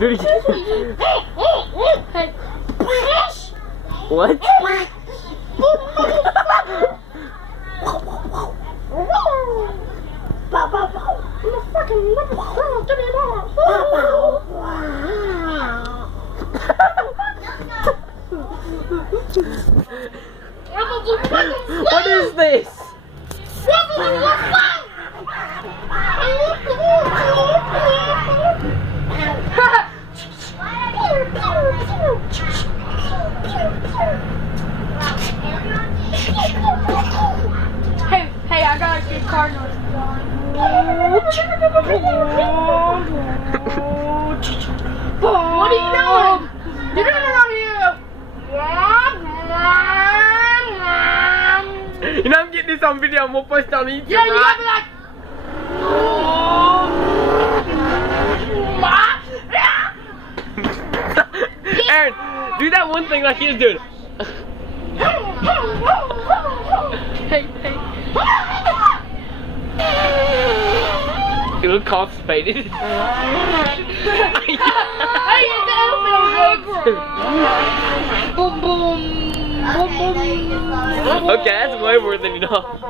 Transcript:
Do it again. What? What is this? Hey, I got a good card. What are you doing? You're doing it on you. You know I'm getting this on video and we'll post it on YouTube, Yeah, you gotta be right? like. Aaron, do that one thing like he was doing. Hey. You look constipated. Hey, it's the elephant. Boom, boom, boom, boom. Okay, that's way more than you know.